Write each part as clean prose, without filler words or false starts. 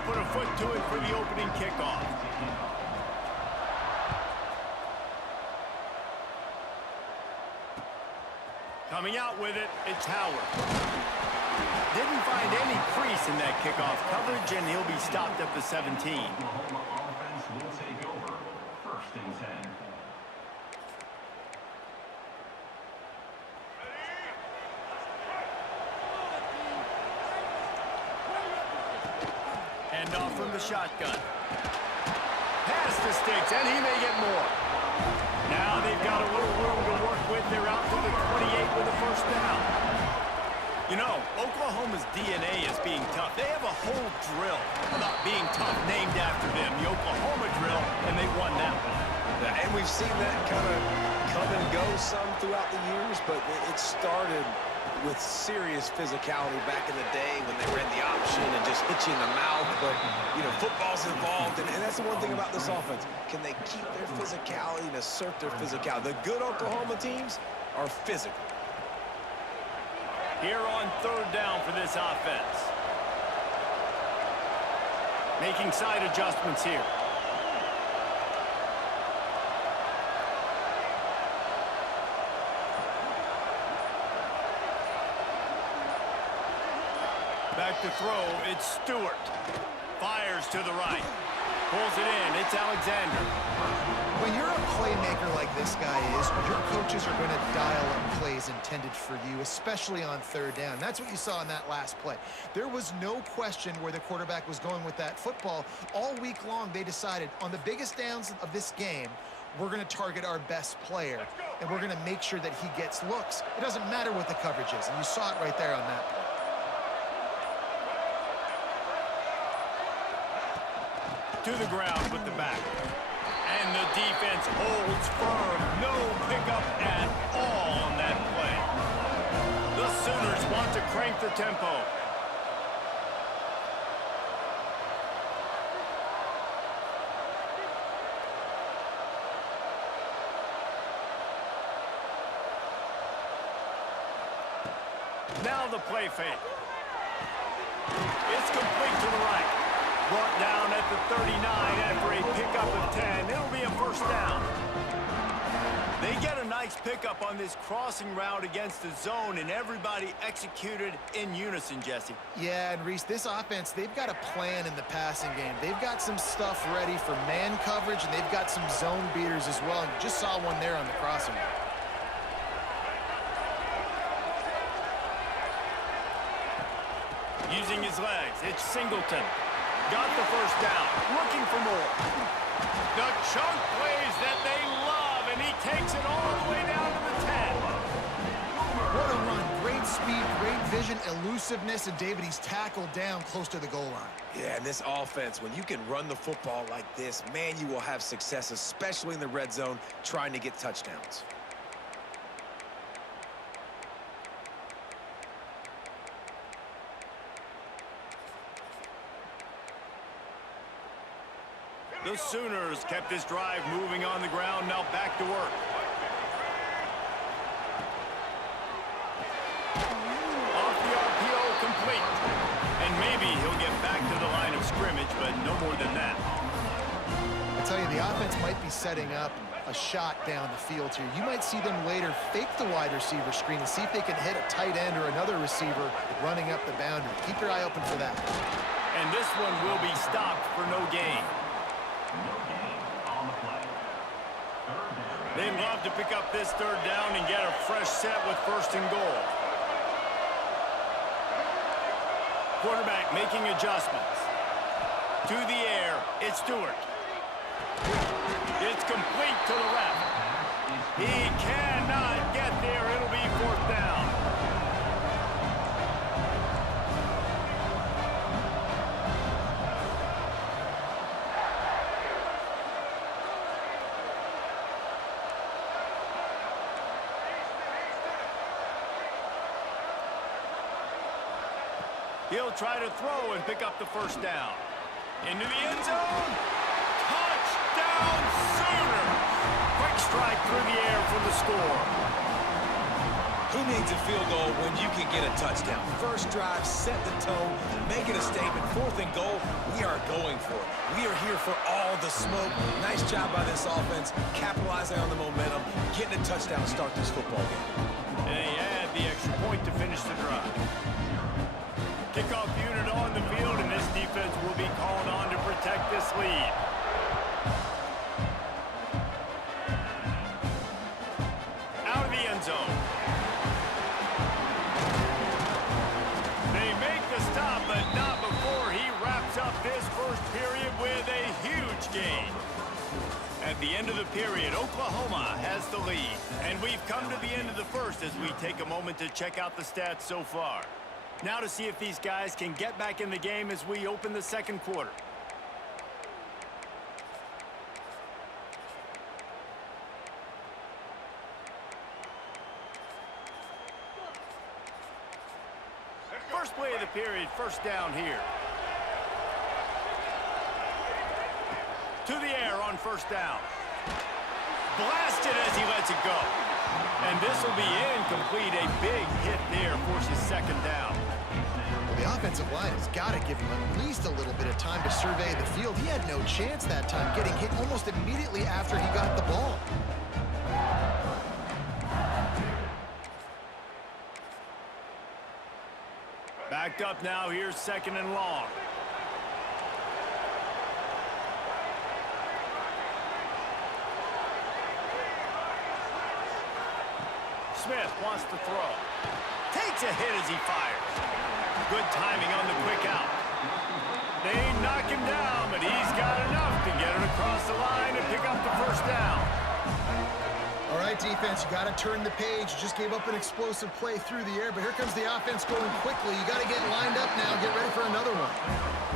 will put a foot to it for the opening kickoff. Coming out with it, it's Howard. Didn't find any crease in that kickoff coverage, and he'll be stopped at the 17. Oklahoma offense will take over. 1st and 10. Hand off from the shotgun. Pass the sticks, and he may get more. Now they've got a little room to work with. They're out to the 28 with a first down. You know, Oklahoma's DNA is being tough. They have a whole drill about being tough named after them, the Oklahoma drill, and they won that one. Yeah, and we've seen that kind of come and go some throughout the years, but it started with serious physicality back in the day when they ran the option and just hit you in the mouth. But, you know, football's involved, and that's the one thing about this offense. Can they keep their physicality and assert their physicality? The good Oklahoma teams are physical. Here on 3rd down for this offense. Making side adjustments here. Back to throw, it's Stewart. Fires to the right. Pulls it in, it's Alexander. When you're a playmaker like this guy is, your coaches are going to dial up plays intended for you, especially on 3rd down. That's what you saw in that last play. There was no question where the quarterback was going with that football. All week long, they decided on the biggest downs of this game, we're going to target our best player, and we're going to make sure that he gets looks. It doesn't matter what the coverage is, and you saw it right there on that play. To the ground with the back. And the defense holds firm. No pickup at all on that play. The Sooners want to crank the tempo. Now the play fake. It's complete to the right. Brought down at the 39 after a pickup of 10. It'll be a first down. They get a nice pickup on this crossing route against the zone, and everybody executed in unison, Jesse. Yeah, and Reese, this offense, they've got a plan in the passing game. They've got some stuff ready for man coverage, and they've got some zone beaters as well. And you just saw one there on the crossing route. Using his legs, it's Singleton. Got the first down, looking for more. The chunk plays that they love, and he takes it all the way down to the 10. What a run. Great speed, great vision, elusiveness, and David, he's tackled down close to the goal line. Yeah, and this offense, when you can run the football like this, man, you will have success, especially in the red zone, trying to get touchdowns. The Sooners kept this drive moving on the ground, now back to work. Off the RPO, complete. And maybe he'll get back to the line of scrimmage, but no more than that. I tell you, the offense might be setting up a shot down the field here. You might see them later fake the wide receiver screen and see if they can hit a tight end or another receiver running up the boundary. Keep your eye open for that. And this one will be stopped for no gain. No gain on the play. 3rd down. They love to pick up this 3rd down and get a fresh set with 1st and goal. Quarterback making adjustments. To the air, it's Stewart. It's complete to the left. He cannot get there. It'll be 4th down. He'll try to throw and pick up the first down. Into the end zone. Touchdown Sooners! Quick strike through the air for the score. Who needs a field goal when you can get a touchdown? First drive, set the tone, make it a statement. 4th and goal, we are going for it. We are here for all the smoke. Nice job by this offense, capitalizing on the momentum, getting a touchdown to start this football game. And they add the extra point to finish the drive. Kickoff unit on the field, and this defense will be called on to protect this lead. Out of the end zone. They make the stop, but not before he wraps up this first period with a huge gain. At the end of the period, Oklahoma has the lead. And we've come to the end of the first as we take a moment to check out the stats so far. Now to see if these guys can get back in the game as we open the second quarter. First play of the period, first down here. To the air on first down. Blasted as he lets it go. And this will be incomplete. A big hit there forces second down. Well, the offensive line has got to give him at least a little bit of time to survey the field. He had no chance that time, getting hit almost immediately after he got the ball. Backed up now, here's 2nd and long. Smith wants to throw. Takes a hit as he fires. Good timing on the quick out. They knock him down, but he's got enough to get it across the line and pick up the first down. All right, defense, you got to turn the page. You just gave up an explosive play through the air, but here comes the offense going quickly. You got to get lined up now. Get ready for another one.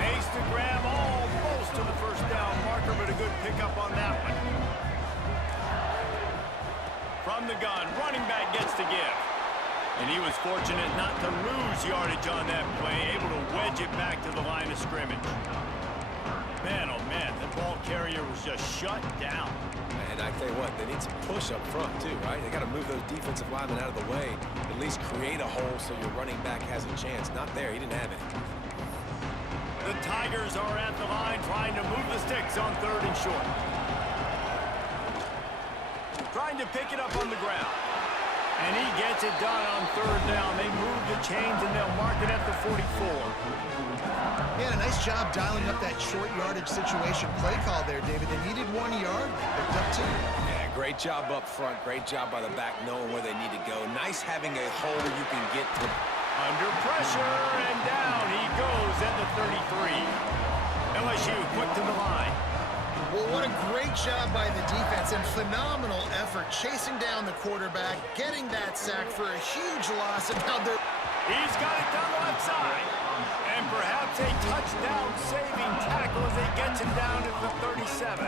Makes the grab almost to the first down marker, but a good pickup on that one. From the gun, running back gets the give. And he was fortunate not to lose yardage on that play, able to wedge it back to the line of scrimmage. Man, oh man, the ball carrier was just shut down. And I tell you what, they need some push up front too, right? They got to move those defensive linemen out of the way, at least create a hole so your running back has a chance. Not there, he didn't have it. The Tigers are at the line trying to move the sticks on 3rd and short. Trying to pick it up on the ground. And he gets it done on 3rd down. They move the chains and they'll mark it at the 44. Yeah, a nice job dialing up that short yardage situation play call there, David. They needed 1 yard. They picked up 2. Yeah, great job up front. Great job by the back knowing where they need to go. Nice having a hole you can get to. Under pressure, and down he goes at the 33. LSU quick to the line. Well, what a great job by the defense and phenomenal effort chasing down the quarterback, getting that sack for a huge loss, and now they're... He's got it down the left side. And perhaps a touchdown-saving tackle as they get him down to the 37.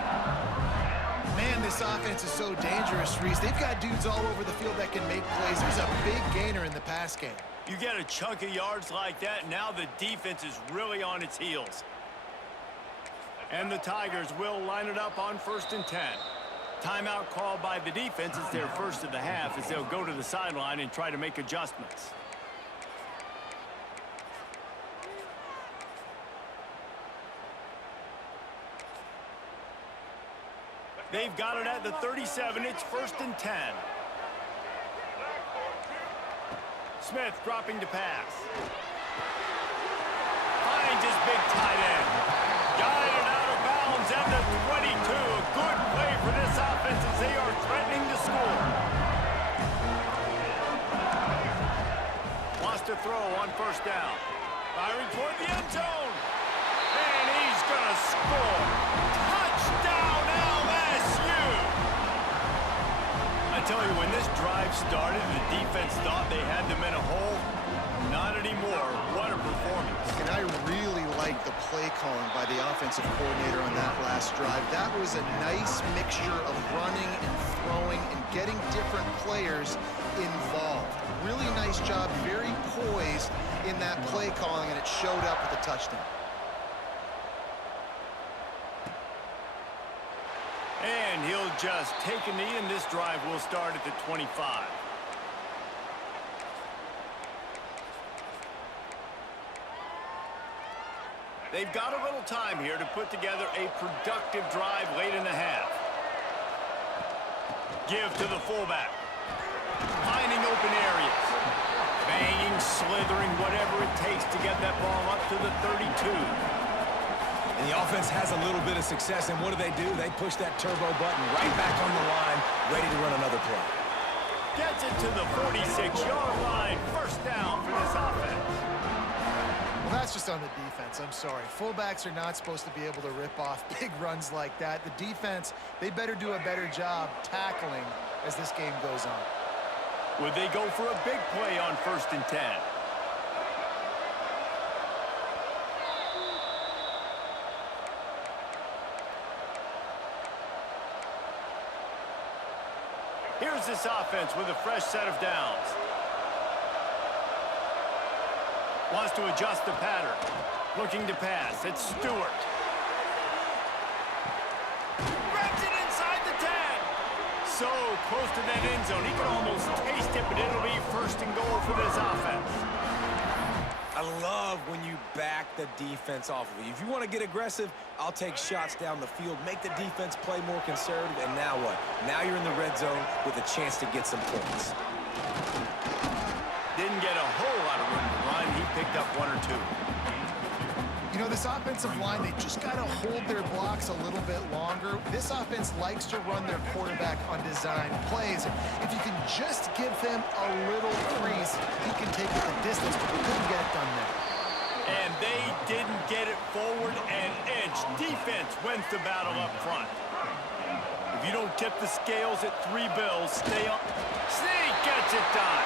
Man, this offense is so dangerous, Reese. They've got dudes all over the field that can make plays. There's a big gainer in the pass game. You get a chunk of yards like that, now the defense is really on its heels. And the Tigers will line it up on 1st and 10. Timeout called by the defense. It's their first of the half as they'll go to the sideline and try to make adjustments. They've got it at the 37. It's 1st and 10. Smith dropping to pass. Finds his big tight end. Got it out of bounds at the 22. A good play for this offense as they are threatening to score. Wants to throw on 1st down. Firing toward the end zone. And he's going to score. Touchdown LSU! I tell you, when this drive started, the defense thought they had them in a hole. Not anymore. What a performance. And I really like the play calling by the offensive coordinator on that last drive. That was a nice mixture of running and throwing and getting different players involved. Really nice job, very poised in that play calling, and it showed up with a touchdown. And he'll just take a knee, and this drive will start at the 25. They've got a little time here to put together a productive drive late in the half. Give to the fullback. Finding open areas. Banging, slithering, whatever it takes to get that ball up to the 32. And the offense has a little bit of success, and what do? They push that turbo button right back on the line, ready to run another play. Gets it to the 46-yard line. First down for this offense. Well, that's just on the defense. I'm sorry. Fullbacks are not supposed to be able to rip off big runs like that. The defense, they better do a better job tackling as this game goes on. Would they go for a big play on 1st and 10? Here's this offense with a fresh set of downs. Wants to adjust the pattern. Looking to pass. It's Stewart. Grabs it inside the 10. So close to that end zone. He can almost taste it, but it'll be 1st and goal for this offense. I love when you back the defense off of you. If you want to get aggressive, I'll take shots down the field, make the defense play more conservative, and now what? Now you're in the red zone with a chance to get some points. Didn't get a whole lot of room to run. He picked up 1 or 2. You know, this offensive line, they just got to hold their blocks a little bit longer. This offense likes to run their quarterback on design plays. If you can just give him a little crease, he can take it the distance, but we couldn't get it done there. And they didn't get it forward an inch. Defense wins the battle up front. If you don't tip the scales at 3 bills, stay on. Sneak gets it done.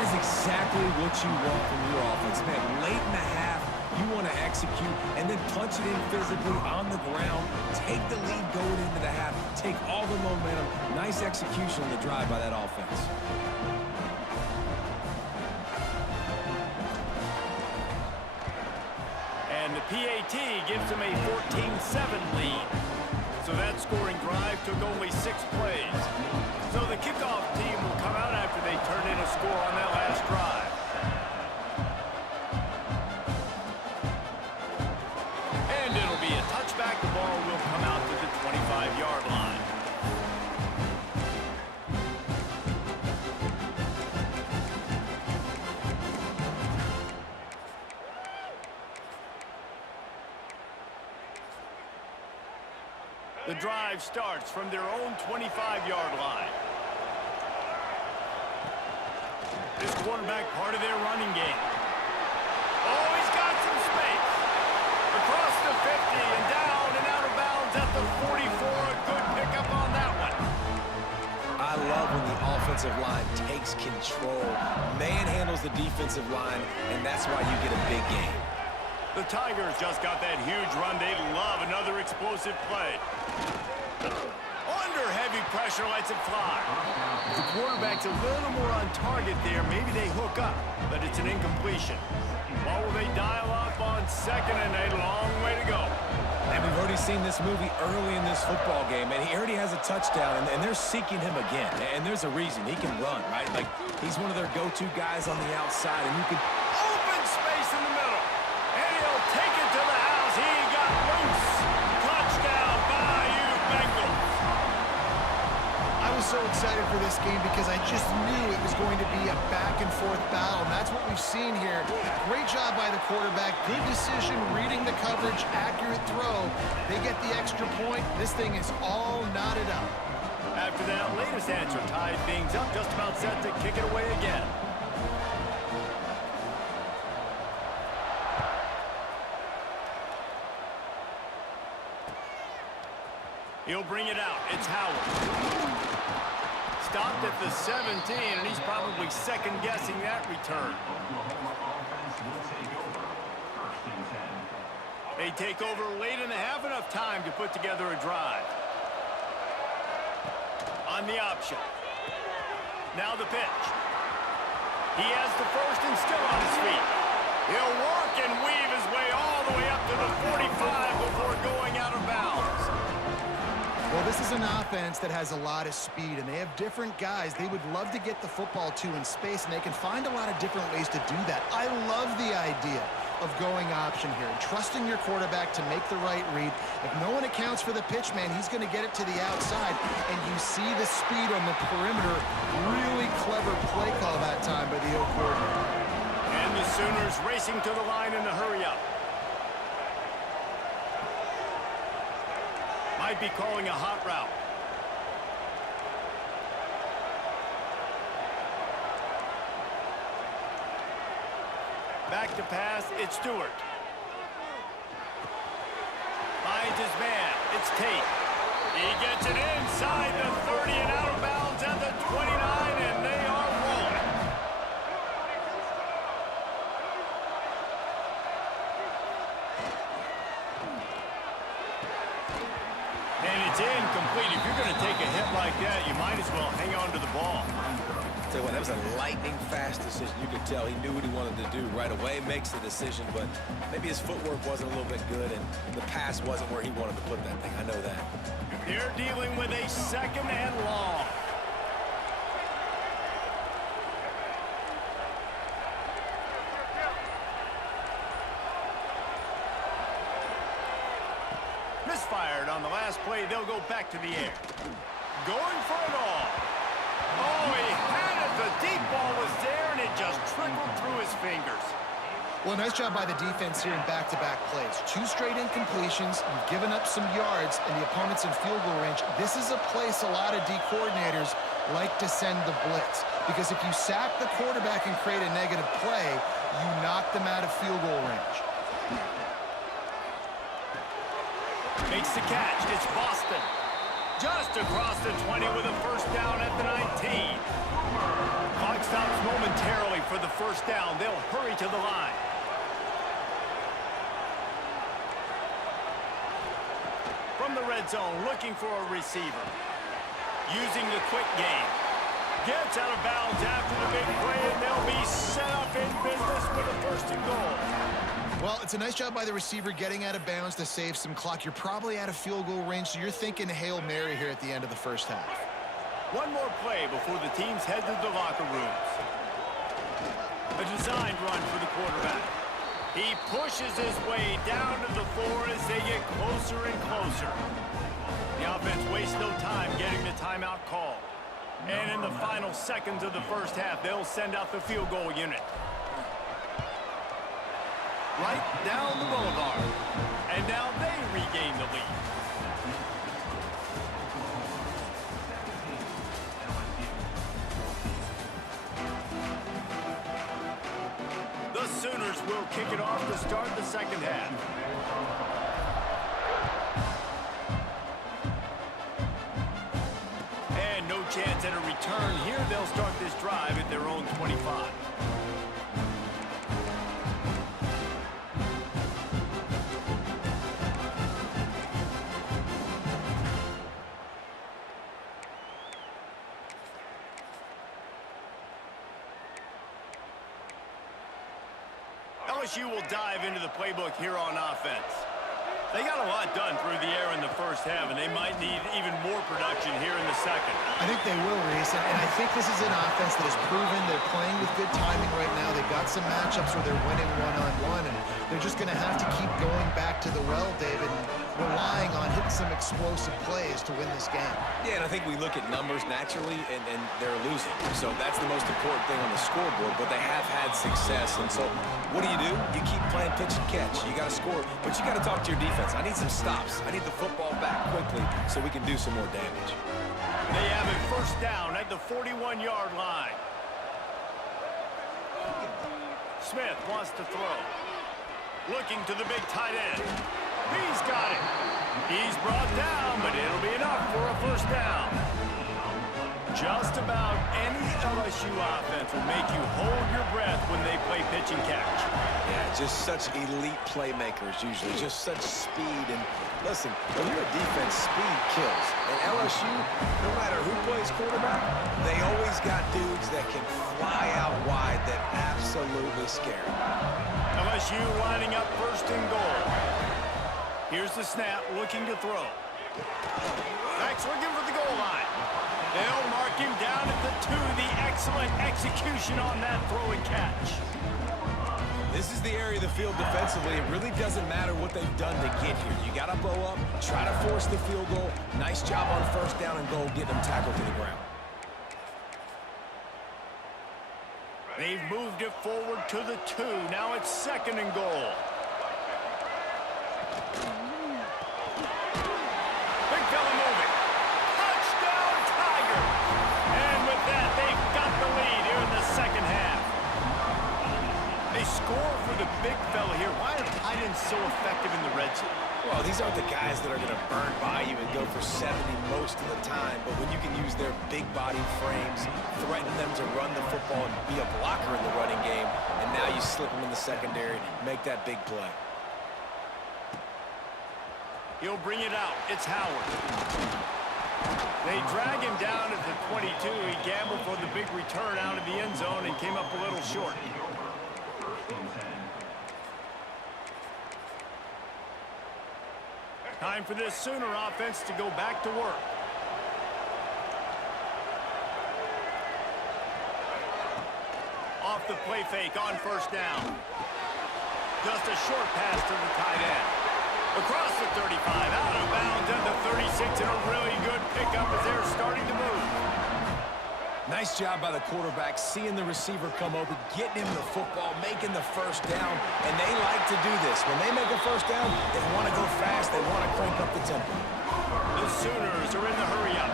That's exactly what you want from your offense, man. Late in the half, you want to execute and then punch it in physically on the ground, take the lead going into the half, take all the momentum. Nice execution on the drive by that offense. And the PAT gives them a 14-7 lead. So that scoring drive took only 6 plays. So the kickoff team will come out after they turn in a score on that last drive. And it'll be a touchback. The ball will come out to the 25-yard line. The drive starts from their own 25-yard line. This quarterback part of their running game. Oh, he's got some space. Across the 50 and down and out of bounds at the 44. A good pickup on that one. I love when the offensive line takes control, manhandles the defensive line, and that's why you get a big game. The Tigers just got that huge run. They love another explosive play. Under heavy pressure, lets it fly. If the quarterback's a little more on target there, maybe they hook up, but it's an incompletion. What will they dial up on 2nd and a long way to go? And we've already seen this movie early in this football game, and he already has a touchdown, and they're seeking him again. And there's a reason. He can run, right? Like, he's one of their go-to guys on the outside, and you can... Open space in the middle. And he'll take it to the house. He got loose. Touchdown, Bayou Bengals. I was so excited for this game because I just knew it was going to be a back-and-forth battle, and that's what we've seen here. Great job by the quarterback. Good decision, reading the coverage, accurate throw. They get the extra point. This thing is all knotted up. After that latest answer tied things up, just about set to kick it away again. He'll bring it out. It's Howard. Stopped at the 17, and he's probably second-guessing that return. They take over late in the half, enough time to put together a drive. On the option. Now the pitch. He has the first and still on his feet. He'll work and weave his way all the way up to the 45 before going out of bounds. Well, Well, this is an offense that has a lot of speed, and they have different guys they would love to get the football to in space, and they can find a lot of different ways to do that. I love the idea of going option here and trusting your quarterback to make the right read. If no one accounts for the pitch, man, he's going to get it to the outside, and you see the speed on the perimeter. Really clever play call that time by the O coordinator. And the Sooners racing to the line in the hurry-up. Might be calling a hot route. Back to pass, it's Stewart. Finds his man, it's Tate. He gets it inside the 30 and out of bounds at the 29, and they are rolling. And it's incomplete. If you're going to take a hit like that, you might as well hang on to the ball. Tell you what, that was a lightning-fast decision. You could tell he knew what he wanted to do right away, makes the decision, but maybe his footwork wasn't a little bit good, and the pass wasn't where he wanted to put that thing. I know that. They're dealing with a second and long. Misfired on the last play. They'll go back to the air. Going for it all. Oh, he had it. The deep ball was there, and it just trickled through his fingers. Well, nice job by the defense here in back-to-back plays. 2 straight incompletions. You've given up some yards, and the opponent's in field goal range. This is a place a lot of D coordinators like to send the blitz, because if you sack the quarterback and create a negative play, you knock them out of field goal range. Makes the catch. It's Boston. Just across the 20 with a first down at the 19. Clock stops momentarily for the first down. They'll hurry to the line. From the red zone, looking for a receiver. Using the quick game. Gets out of bounds after the big play, and they'll be set up in business with a first and goal. Well, it's a nice job by the receiver getting out of bounds to save some clock. You're probably out of field goal range, so you're thinking Hail Mary here at the end of the first half. One more play before the teams head to the locker rooms. A designed run for the quarterback. He pushes his way down to the floor as they get closer and closer. The offense wastes no time getting the timeout call. And in the final seconds of the first half, they'll send out the field goal unit. Right down the boulevard. And now they regain the lead. The Sooners will kick it off to start the second half. And no chance at a return here. They'll start this drive at their own 25. LSU will dive into the playbook here on offense. They got a lot done through the air in the first half, and they might need even more production here in the second. I think they will, Reese, and I think this is an offense that has proven they're playing with good timing right now. They've got some matchups where they're winning one-on-one, and they're just going to have to keep going back to the well, David, and relying on hitting some explosive plays to win this game. Yeah, and I think we look at numbers naturally, and they're losing. So that's the most important thing on the scoreboard, but they have had success. And so what do? You keep playing pitch and catch. You got to score, but you got to talk to your defense. I need some stops. I need the football back quickly so we can do some more damage. They have a first down at the 41-yard line. Smith wants to throw. Looking to the big tight end. He's got it. He's brought down, but it'll be enough for a first down. Just about any LSU offense will make you hold your breath when they play pitch and catch. Yeah, just such elite playmakers usually, just such speed. And listen, when you're a defense, speed kills. And LSU, no matter who plays quarterback, they always got dudes that can fly out wide that absolutely scare them. LSU lining up first and goal. Here's the snap, looking to throw. Back's looking for the goal line. They'll mark him down at the 2. The excellent execution on that throw and catch. This is the area of the field defensively. It really doesn't matter what they've done to get here. You got to bow up, try to force the field goal. Nice job on first down and goal, getting them tackled to the ground. They've moved it forward to the 2. Now it's 2nd and goal. Big fella moving. Touchdown, Tigers! And with that, they've got the lead here in the second half. They score for the big fella here. Why are tight ends so effective in the red zone? Well, these aren't the guys that are going to burn by you and go for 70 most of the time, but when you can use their big body frames, threaten them to run the football and be a blocker in the running game, and now you slip them in the secondary, make that big play. He'll bring it out. It's Howard. They drag him down at the 22. He gambled for the big return out of the end zone and came up a little short. Time for this Sooner offense to go back to work. Off the play fake on first down. Just a short pass to the tight end. Across the 35, out of bounds at the 36, and a really good pickup as they're starting to move. Nice job by the quarterback, seeing the receiver come over, getting him the football, making the first down, and they like to do this. When they make a first down, they want to go fast, they want to crank up the tempo. The Sooners are in the hurry-up.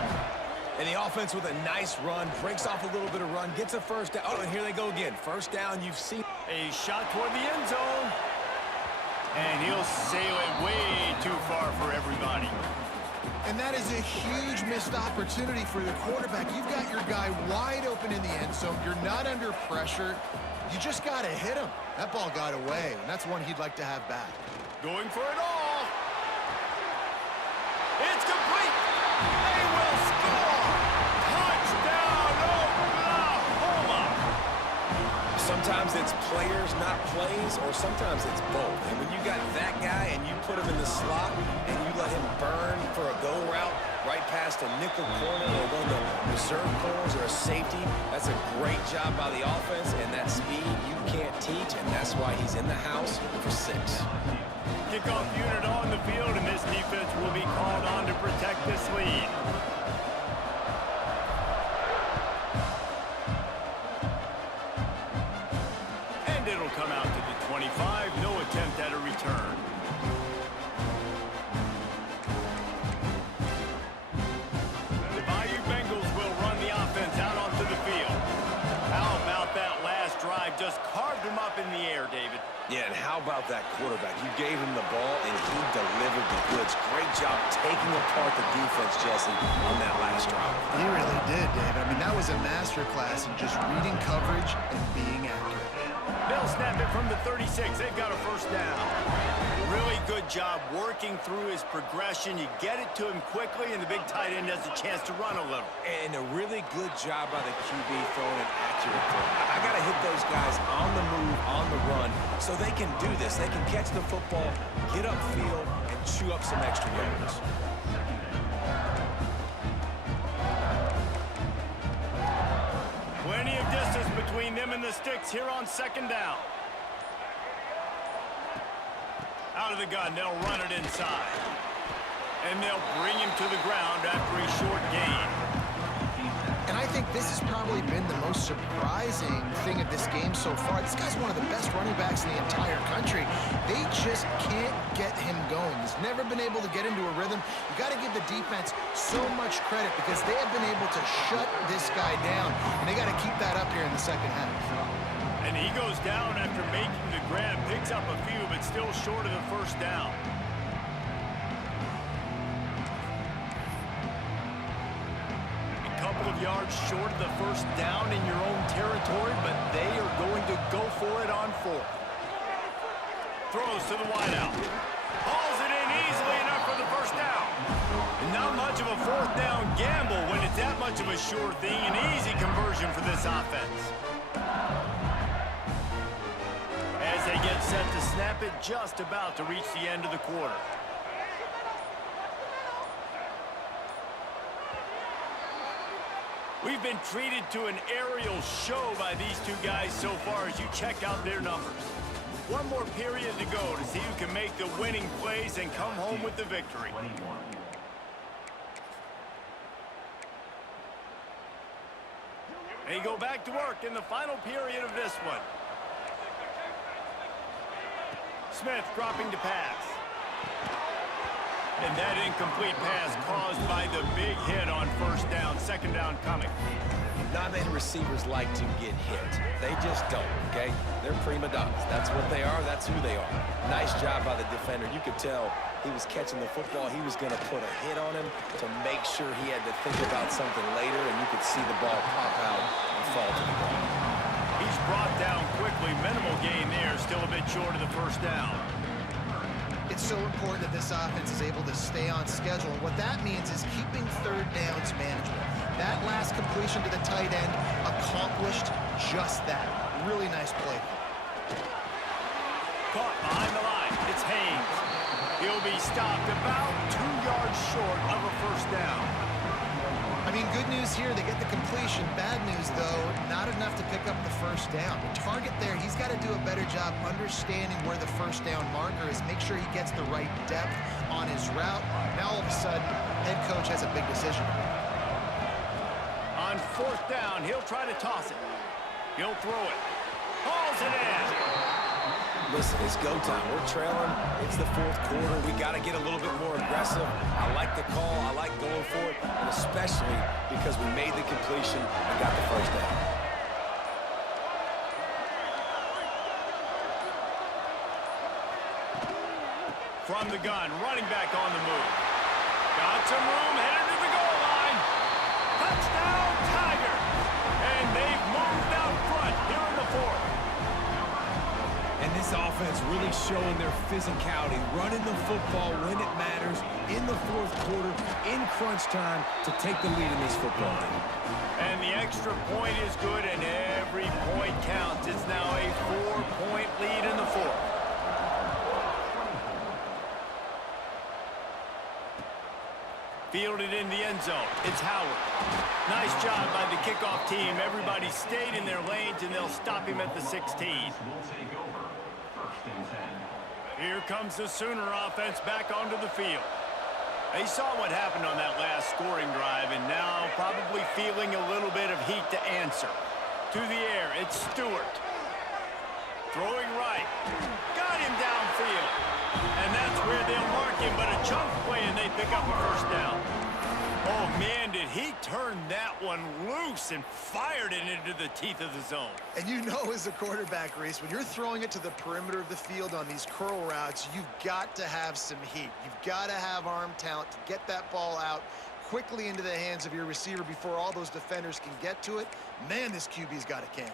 And the offense with a nice run, breaks off a little bit of run, gets a first down. Oh, and here they go again. First down, you've seen. A shot toward the end zone. And he'll sail it way too far for everybody. And that is a huge missed opportunity for the quarterback. You've got your guy wide open in the end zone. You're not under pressure. You just got to hit him. That ball got away, and that's one he'd like to have back. Going for it all. It's complete. They will score. Touchdown, Oklahoma. Sometimes it's players, not plays, or sometimes it's both. And when you got that guy and you put him in the slot and you let him burn for a go route right past a nickel corner or one of the reserve corners or a safety, that's a great job by the offense, and that speed you can't teach, and that's why he's in the house for 6. Kickoff unit on the field, and this defense will be called on to protect this lead. And it'll come out to the 25. No attempt at a return. The Bayou Bengals will run the offense out onto the field. How about that last drive? Just carved him up in the air, David. Yeah, and how about that quarterback? You gave him the ball, and he delivered the goods. Great job taking apart the defense, Jesse, on that last drive. He really did, David. I mean, that was a masterclass in just reading coverage and being accurate. They'll snap it from the 36. They've got a first down. Really good job working through his progression. You get it to him quickly, and the big tight end has a chance to run a little. And a really good job by the QB throwing an accurate throw. I got to hit those guys on the move, on the run, so they can do this. They can catch the football, get upfield, and chew up some extra yards. Plenty of distance between them and the sticks here on second down. Out of the gun, they'll run it inside. And they'll bring him to the ground after a short gain. And I think this has probably been the most surprising thing of this game so far. This guy's one of the best running backs in the entire country. They just can't get him going. He's never been able to get into a rhythm. You got to give the defense so much credit because they have been able to shut this guy down. And they got to keep that up here in the second half. And he goes down after making the grab, picks up a few, but still short of the first down. A couple of yards short of the first down in your own territory, but they are going to go for it on 4th. Throws to the wideout. Hauls it in easily enough for the first down. And not much of a 4th down gamble when it's that much of a sure thing. An easy conversion for this offense. As they get set to snap it, just about to reach the end of the quarter. We've been treated to an aerial show by these two guys so far as you check out their numbers. One more period to go to see who can make the winning plays and come home with the victory. They go back to work in the final period of this one. Smith dropping to pass. And that incomplete pass caused by the big hit on first down, second down coming. Not many receivers like to get hit. They just don't, okay? They're prima donnas. That's what they are. That's who they are. Nice job by the defender. You could tell he was catching the football. He was going to put a hit on him to make sure he had to think about something later, and you could see the ball pop out and fall to the ground. He's brought down quickly. Minimal gain there. Still a bit short of the first down. It's so important that this offense is able to stay on schedule. And what that means is keeping third downs manageable. That last completion to the tight end accomplished just that. Really nice play. Caught behind the line. It's Haynes. He'll be stopped about 2 yards short of a first down. I mean, good news here, they get the completion. Bad news, though, not enough to pick up the first down. The target there, he's got to do a better job understanding where the first down marker is, make sure he gets the right depth on his route. Now, all of a sudden, head coach has a big decision to make. On fourth down, he'll try to toss it. He'll throw it. Hauls it in. Listen, it's go time. We're trailing. It's the fourth quarter. We got to get a little bit more aggressive. I like the call. I like going for it, and especially because we made the completion and got the first down. From the gun, running back on the move. Got some room, headed to the goal line. Touchdown, Tigers! And they've moved out front here in the fourth. And this offense really showing their physicality, running the football when it matters, in the fourth quarter, in crunch time, to take the lead in this football game. And the extra point is good, and every point counts. It's now a 4-point lead in the fourth. Fielded in the end zone. It's Howard. Nice job by the kickoff team. Everybody stayed in their lanes, and they'll stop him at the 16. Here comes the Sooner offense back onto the field. They saw what happened on that last scoring drive, and now probably feeling a little bit of heat to answer. To the air, it's Stewart. Throwing right. Got him downfield. And that's where they'll mark him, but a chunk play, and they pick up a first down. Oh, man, did he turn that one loose and fired it into the teeth of the zone. And you know, as a quarterback, Reese, when you're throwing it to the perimeter of the field on these curl routes, you've got to have some heat. You've got to have arm talent to get that ball out quickly into the hands of your receiver before all those defenders can get to it. Man, this QB's got a cannon.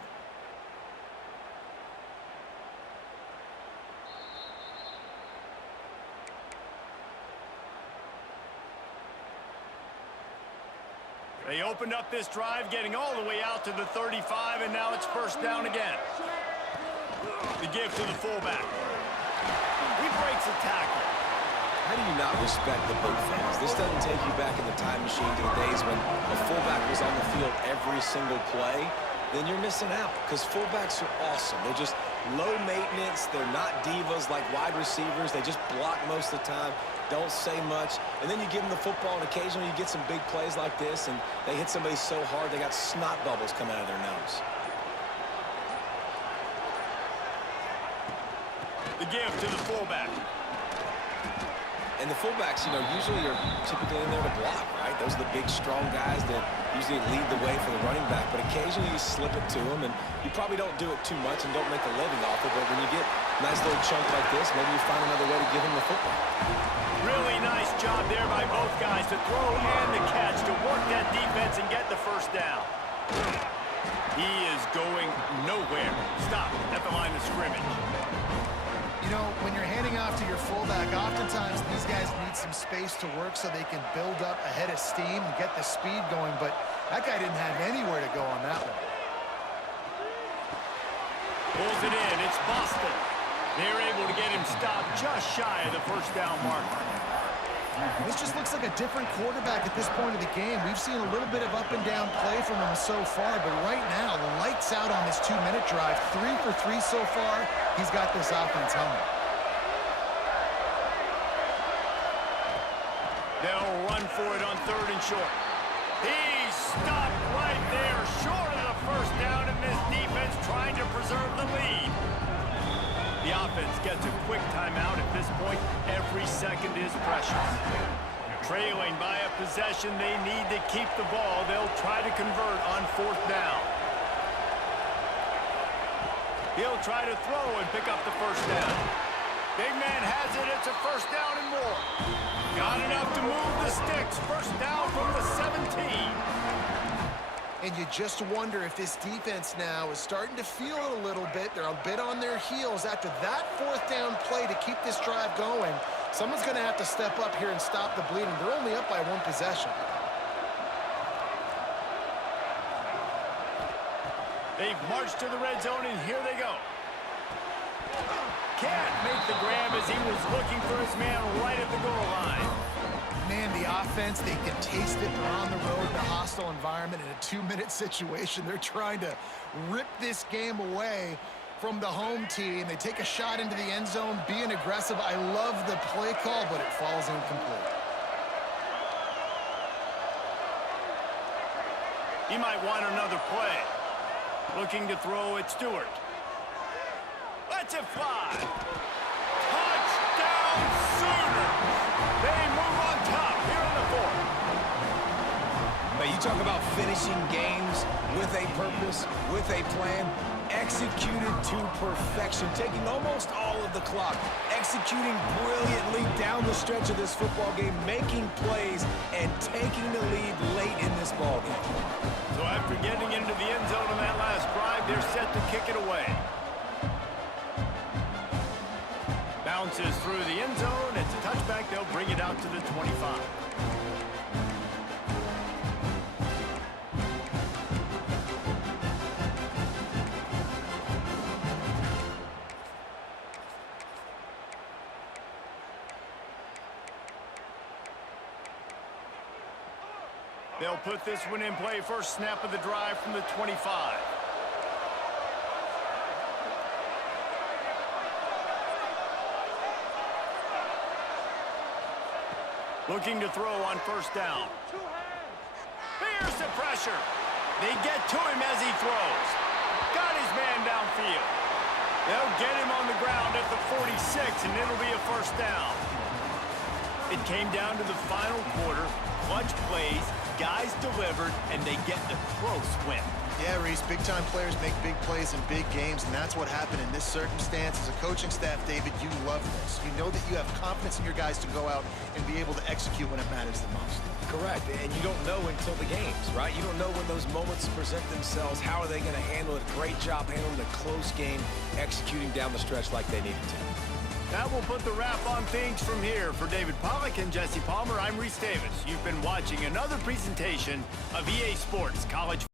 They opened up this drive, getting all the way out to the 35, and now it's first down again. The give to the fullback. He breaks a tackle. How do you not respect the big fans? This doesn't take you back in the time machine to the days when a fullback was on the field every single play. Then you're missing out, because fullbacks are awesome. They're just low maintenance. They're not divas like wide receivers. They just block most of the time, don't say much. And then you give them the football, and occasionally you get some big plays like this, and they hit somebody so hard they got snot bubbles coming out of their nose. The give to the fullback. And the fullbacks, you know, usually are typically in there to block, right? Those are the big, strong guys that usually lead the way for the running back. But occasionally you slip it to them, and you probably don't do it too much and don't make a living off it. But when you get a nice little chunk like this, maybe you find another way to give him the football. Really nice job there by both guys to throw and the catch to work that defense and get the first down. He is going nowhere. Stop at the line of scrimmage. You know, when you're handing off to your fullback, oftentimes these guys need some space to work so they can build up a head of steam and get the speed going, but that guy didn't have anywhere to go on that one. Pulls it in. It's Boston. They're able to get him stopped just shy of the first down marker. This just looks like a different quarterback at this point of the game. We've seen a little bit of up and down play from him so far, but right now, lights out on this 2-minute drive. 3 for 3 so far. He's got this offense humming. They'll run for it on 3rd and short. He's stopped right there, short of the first down, and this defense trying to preserve the lead. The offense gets a quick timeout at this point. Every second is precious. Trailing by a possession, they need to keep the ball. They'll try to convert on 4th down. He'll try to throw and pick up the first down. Big man has it. It's a first down and more. Got enough to move the sticks. First down from the 17. And you just wonder if this defense now is starting to feel it a little bit. They're a bit on their heels after that 4th down play to keep this drive going. Someone's going to have to step up here and stop the bleeding. They're only up by 1 possession. They've marched to the red zone, and here they go. Can't make the grab as he was looking for his man right at the goal line. Man, the offense, they can taste it. They're on the road in a hostile environment in a 2-minute situation. They're trying to rip this game away from the home team. They take a shot into the end zone, being aggressive. I love the play call, but it falls incomplete. He might want another play. Looking to throw at Stewart. Let's it fly. Touchdown Sooners. They move on top here in the 4th. Now, you talk about finishing games with a purpose, with a plan, executed to perfection, taking almost all of the clock, executing brilliantly down the stretch of this football game, making plays, and taking the lead late in this ball game. So after getting into the end zone on that last drive, they're set to kick it away. Bounces through the end zone. It's a touchback. They'll bring it out to the 25. They'll put this one in play. First snap of the drive from the 25. Looking to throw on first down. Here's the pressure. They get to him as he throws. Got his man downfield. They'll get him on the ground at the 46, and it'll be a first down. It came down to the final quarter. Clutch plays, guys delivered, and they get the close win. Yeah, Reese, big-time players make big plays in big games, and that's what happened in this circumstance. As a coaching staff, David, you love this. You know that you have confidence in your guys to go out and be able to execute when it matters the most. Correct, and you don't know until the games, right? You don't know when those moments present themselves. How are they going to handle it? Great job handling a close game, executing down the stretch like they needed to. That will put the wrap on things from here. For David Pollack and Jesse Palmer, I'm Reese Davis. You've been watching another presentation of EA Sports College